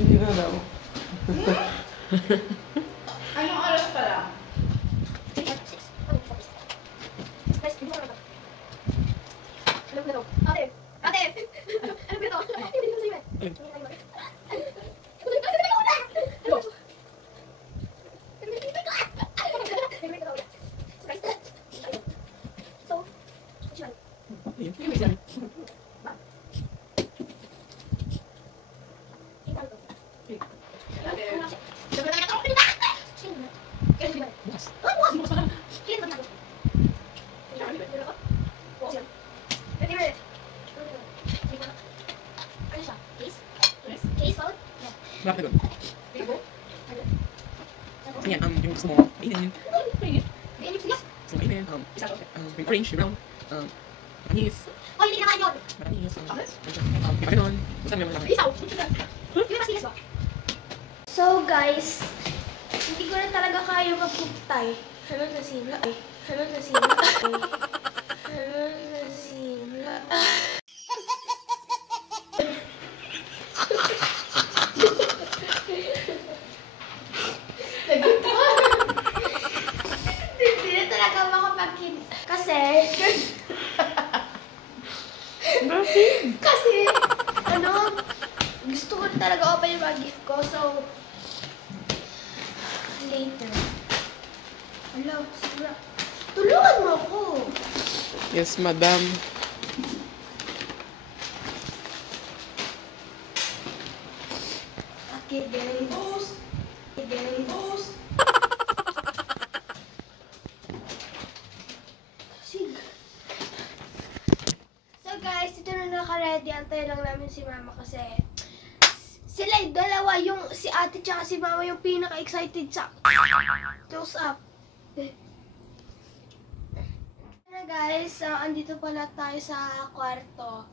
Hindi na daw. Anong oras pala? Ano ba ito? Ate! Ate! Ano ba ito? Hindi ko sa'yo eh. Bakit doon? Yan, yung gusto mo, kainin. Gusto mo kainin, orange, brown, manis, matanis, iba nun. Gusto mo naman lang. So guys, hindi ko na talaga kaya magpugtay. Ano na simla? Ano na simla? Ano na simla? Hindi na talaga makapagkin. Kasi, ano, gusto ko talaga open yung mga gift ko. So, later. Hello, sira. Tulungan mo ako. Yes, madam. Okay, guys. Okay, guys. Sige. So, guys, ito na naka-ready. Antayin lang namin si mama kasi sila yung dalawa, yung si ate tsaka si mama yung pinaka-excited sa close up. Na guys, andito pala tayo sa kwarto.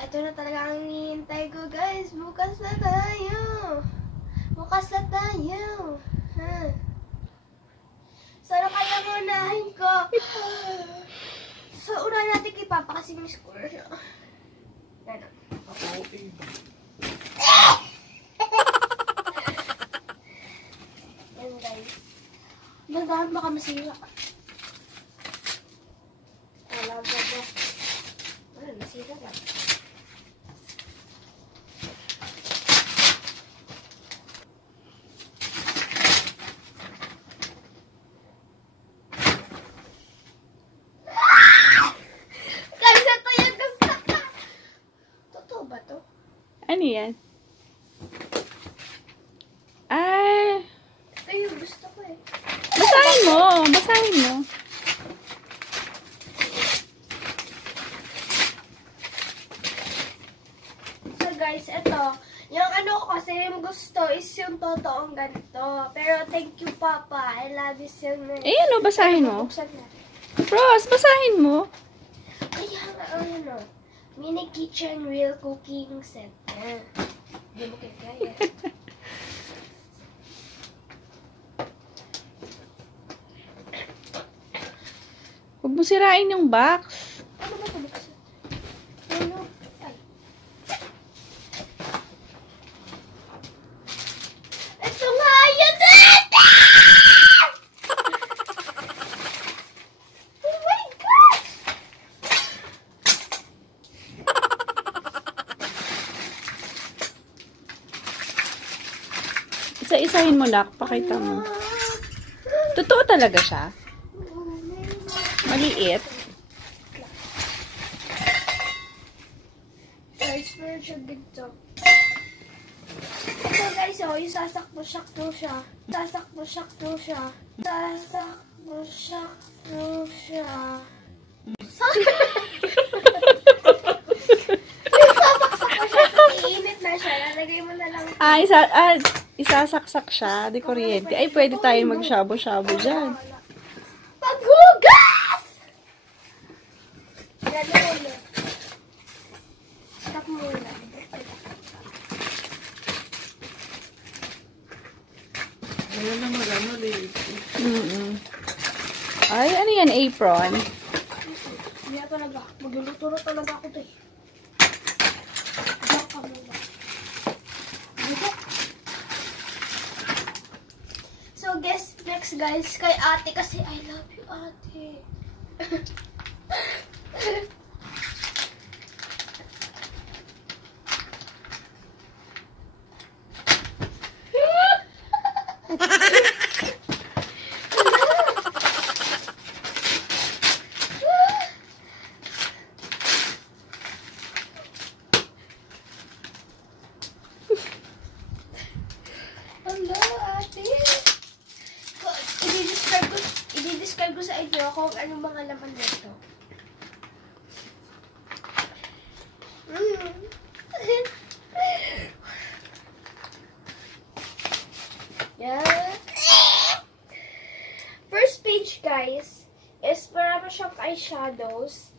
Ito na talaga ang hinihintay ko, guys. Bukas na tayo. Bukas na tayo. Sana kaya unahin ko. So, unahin natin kay Papa kasi may score siya. Ano? Yan, guys. Magdahan baka masira. Alam ko ba? Ano, masira ba? Guys, ito yung gusto ka! Totoo ba to? Ano yan? Ay! Ito yung gusto ko eh. Basahin mo! Basahin mo! So guys, ito. Yung ano ko kasi yung gusto is yung totoong ganito. Pero thank you, Papa. I love you so much. Eh, ano? Basahin mo? Buksan na. Bros, basahin mo! Kaya nga, ano. Mini kitchen real cooking set. Hindi mo kaya. Huwag mo sirain yung box. Ano ba ito buksan? Ano? Ay. Ito nga yun natin! Oh my gosh! Isa-isahin mo, Lak. Pakita mo. Totoo talaga siya. Maliit. Guys, meron siya dito. Ito guys, oh, yung sasakbo-sakto siya. Sasakbo-sakto siya. Sasakbo-sakto siya. Yung sasaksak mo siya kasi init na siya. Lalagay mo na lang. Isasaksak siya. Di kuryente. Ay, pwede tayo mag-shabo-shabo dyan. Paghugas! Gano'n ulit. Stop muna. Ngayon lang magano, Ay, ano yan? Apron? Hindi na talaga. Magluluto na talaga ako to eh. Diyan ka muna. Dito. next guys, kay ate kasi I love you, ate. Hello, ate. I-describe ko sa inyo kung anong mga laman nito. Yeah. First page, guys, is marami siyang eyeshadows.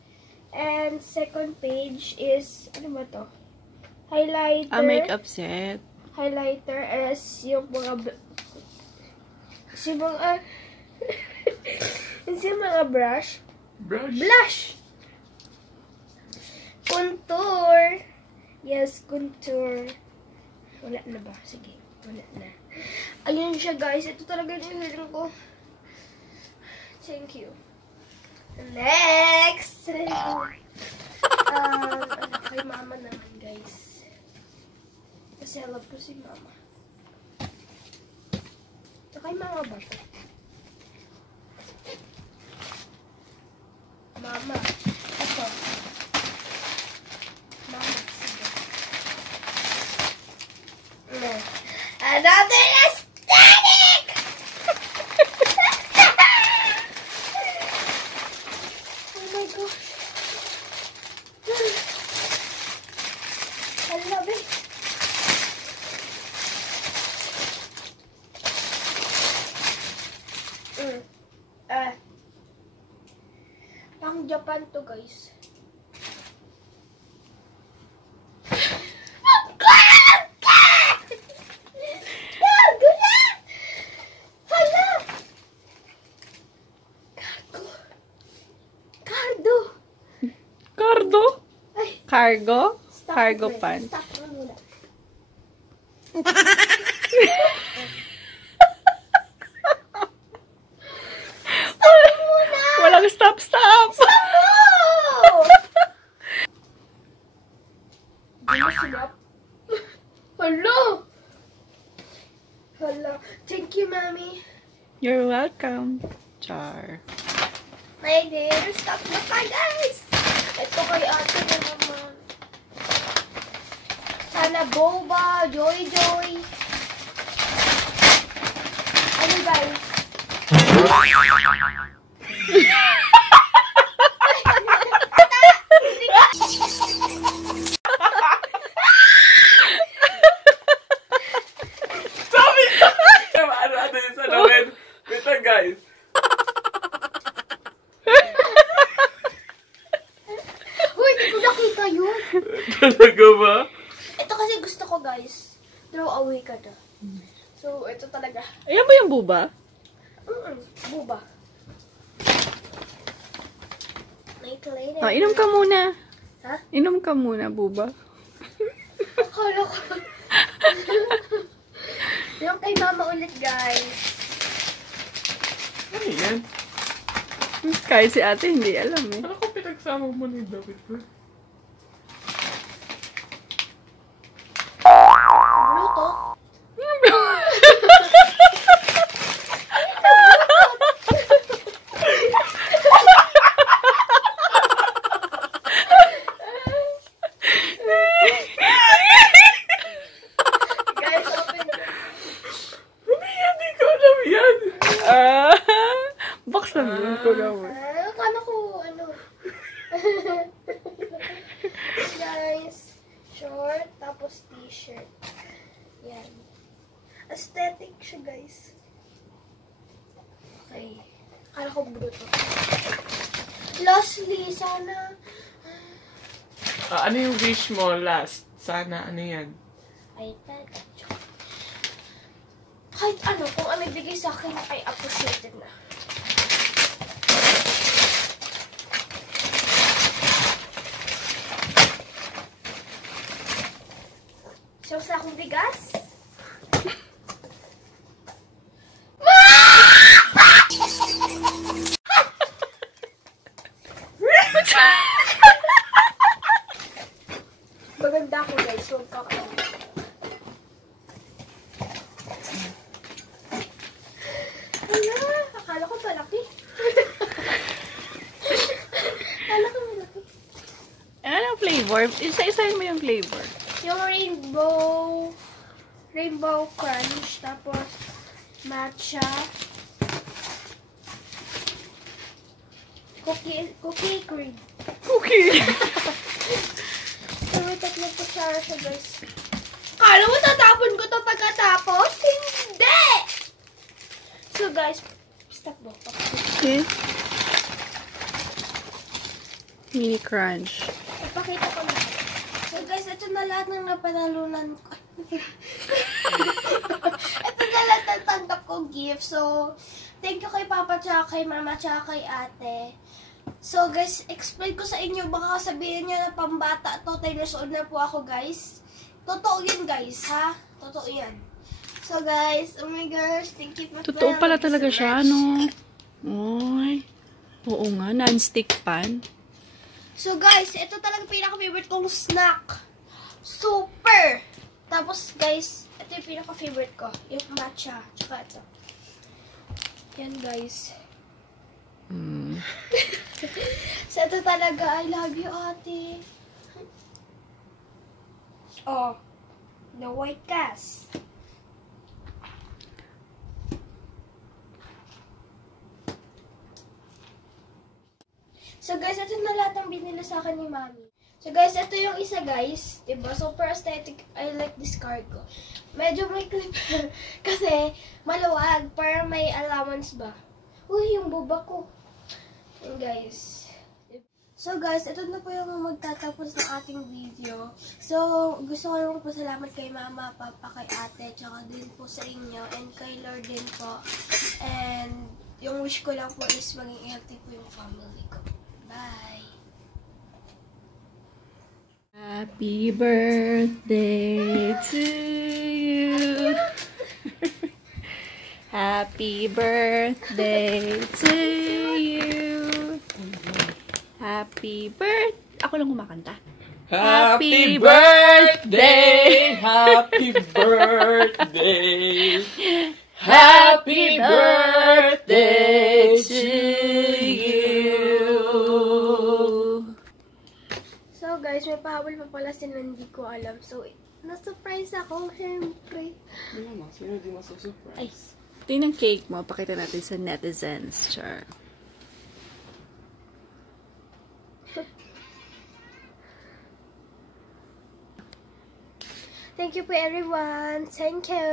And second page is, ano ba to? Highlighter. A makeup set. Highlighter is yung mga yung mga brush. Blush. Contour. Yes, contour. Wala na ba? Sige, wala na. Ayun siya, guys. Ito talaga yung hiling ko. Thank you. Next! Kay mama naman, guys. Kasi love ko si mama. Ito kay mama ba ito? Mama. Ito. Mama. Sige. Another aesthetic! Oh my gosh. I love it. Pang Japan to, guys. Cargo? Stop Cargo mo, pants. Stop mo muna. Walang stop! Stop mo! Ano silap? Hala! Hala. Thank you, Mommy. You're welcome. Char. My dear, stop na pa, guys! Ito kay ate na naman. Sana boba, joy. Ano, guys? Sabi ka! Ano yung salamin? Wait lang, guys. Uy, hindi ko nakita yun. Talaga ba? Ito kasi gusto ko, guys. Throw away ka na. So, ito talaga. Ayan ba yung buba? Buba. Night later. Oh, inom ka muna. Ha? Inom ka muna, buba. Akala ko. Yung kay mama ulit, guys. Ano yan? Kahit si ate hindi alam eh. Ano ko pinagsama mo na yung damit ko? Bluetooth. Guys, open ko. Ano yan? Di ko alam yan. Box naman ko naman. Akala ko, ano. Guys, short, tapos t-shirt. Yan. Aesthetic siya, guys. Okay. Akala ko Bluetooth. Lastly, sana. Ano yung wish mo last? Sana ano yan? iPad. Kahit ano, kung ano bigay sa akin, ay appreciated na. So, sa akong bigas. flavor? Isa-isahin mo yung flavor. Yung rainbow crunch, tapos matcha, cookie cream. Cookie! So, may tatlong kutsara siya, guys. Kala mo tatapon ko to pagkatapos? Hindi! So, guys, stop mo. Okay. Mini crunch. Ipakita ko na. So, guys, ito na lahat ng napanalunan ko. Ito na lahat ng tanggap kong gift. So, thank you kay Papa, tsaka kay Mama, tsaka kay Ate. So, guys, explain ko sa inyo. Baka sabihin nyo na pambata to. 10 years old na po ako, guys. Totoo yun, guys, ha? Totoo yan. So, guys, oh my gosh, thank you for Totoo pala talaga siya, no? Oy. Oo nga, non-stick pan. So, guys, ito talaga pinaka-favorite kong snack. Super! Tapos, guys, ito yung pinaka-favorite ko. Yung matcha. Tsaka ito. Yan, guys. So, ito talaga. I love you, ate. Oh. The white gas. So, guys, ito na lahat ng binili sa akin ni Mami. So, guys, ito yung isa, guys. Diba? Super aesthetic. I like this card ko. Medyo may clip. Kasi, maluwag. Para may allowance ba? Uy, yung boba ko. And guys. So, guys, ito na po yung magtatapos ng ating video. So, gusto ko lang po salamat kay Mama, Papa, kay Ate, tsaka din po sa inyo, and kay Lord din po. And, yung wish ko lang po is maging healthy po yung family ko. Bye! Happy birthday to you. Happy birthday to you. Happy birthday. Ako lang kumakanta. Happy birthday! Happy birthday! Happy birthday to you! So guys, may pahabol pa pala sila, hindi ko alam. So, na-surprise ako, syempre. Sino di masusurprise? Ay, ito yung cake mo. Pakita natin sa netizens. Char. Thank you po everyone. Thank you.